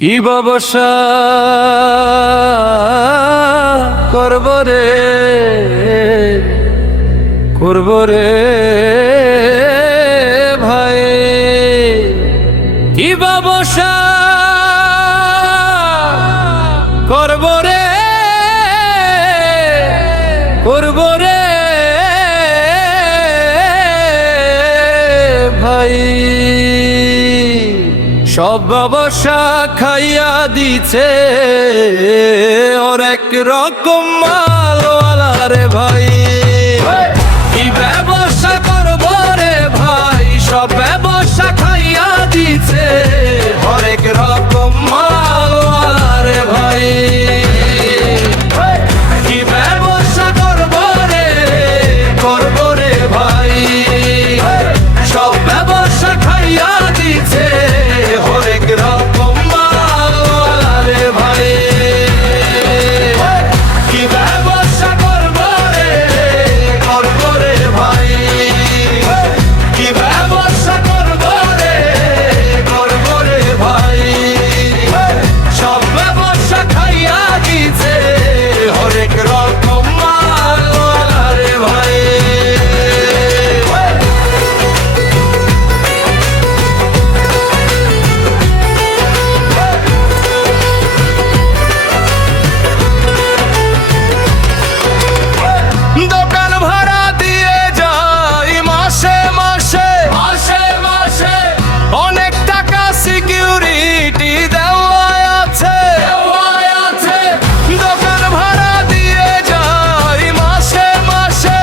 কি ব্যবসা করব রে ভাই, কি ব্যবসা করব রে ভাই। সব ব্যবসা খাইয়া দিছে ওর এক রকম মালওয়ালা রে ভাই। কি ব্যবসা করব রে ভাই, সব ব্যবসা খাইয়া দিছে ওর এক রকম মালওয়ালা রে ভাই। কি ব্যবসা করব রে ভাই, সব ব্যবসা খাইয়া দিছে হরেক রকম মালওয়ালা রে ভাই। কি ব্যবসা করব রে ভাই, কি ব্যবসা করব রে ভাই, সব ব্যবসা খাইয়া দিছে হরেক রকম মালওয়ালা রে ভাই। দোকান ভাড়া দিয়ে যাই মাসে মাসে, অনেক টাকা সিকিউরিটি দেওয়া আছে। দোকান ভাড়া দিয়ে যাই মাসে মাসে,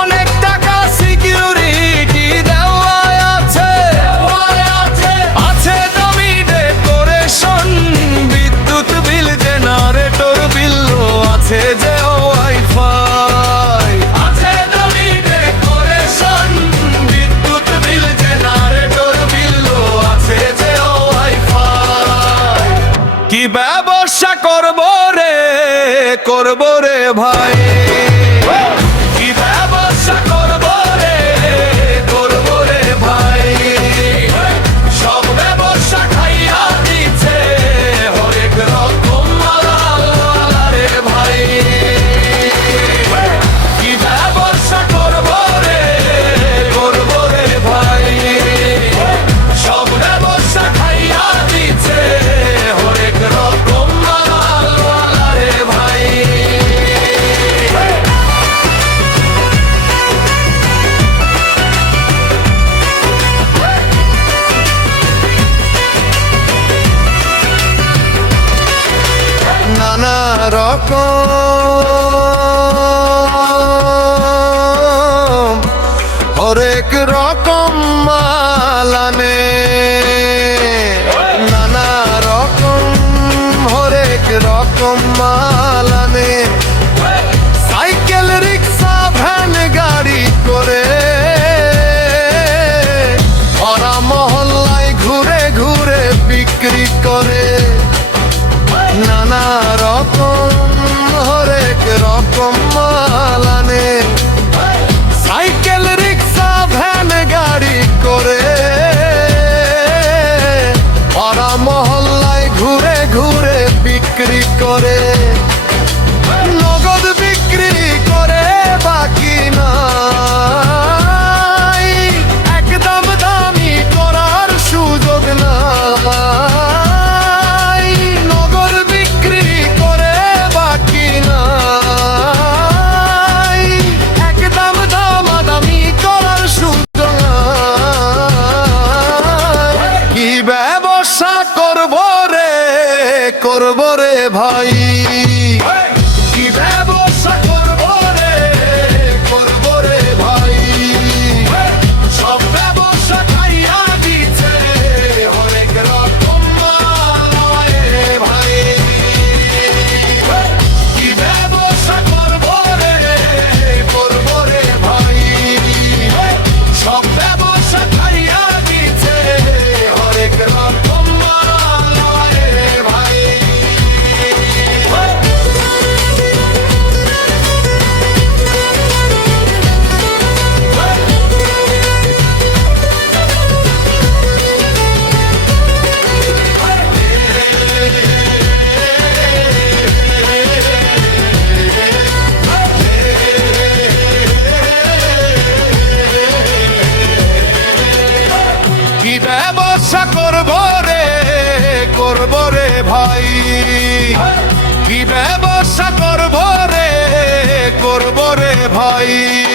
অনেক টাকা সিকিউরিটি দেওয়া আছে। আছে দামি ডেকোরেশন, বিদ্যুৎ বিল, জেনারেটর বিল, আছে যে ওয়াইফাই। আছে দামি ডেকোরেশন, বিদ্যুৎ বিল, জেনারেটর বিল, আছে যে ওয়াইফাই। কি ব্যবসা করব রে ভাই, কি ব্যবসা করব রে ভাই, সব ব্যবসা খাইয়া দিচ্ছে হরেক রকম মালওয়ালা রে ভাই। কি ব্যবসা করব রে ভাই, সব ব্যবসা খাইয়া দিচ্ছে হরেক রকম মালওয়ালা রে ভাই। নানা রকম হরেক রকম মালানে, নানা রকম হরেক রকম মালানে। সাইকেল, রিক্সা, ভ্যান, গাড়ি করে ওরা মহল্লায় ঘুরে ঘুরে বিক্রি করে। নানা রকম হরেক রকম মালানে, সাইকেল, রিক্সা, ভ্যান, গাড়ি করে ওরা মহল্লায় ঘুরে ঘুরে বিক্রি করে। নগদ বিক্রি করে বাকি নাই, একদম দামি করার সুযোগ নাই। নগদ বিক্রি করে বাকি নাই, একদম দামাদামি করার সুযোগ নাই। কি ব্যবসা করব রে ভাই, কি ব্যবসা করব রে ভাই, সব ব্যবসা খাইয়া দিচ্ছে হরেক রকম মালওয়ালা রে ভাই। কি ব্যবসা করব রে ভাই, সব ব্যবসা খাইয়া দিচ্ছে হরেক রকম মালওয়ালা রে ভাই। করব রে ভাই, কি ব্যবসা করব রে, করব রে ভাই।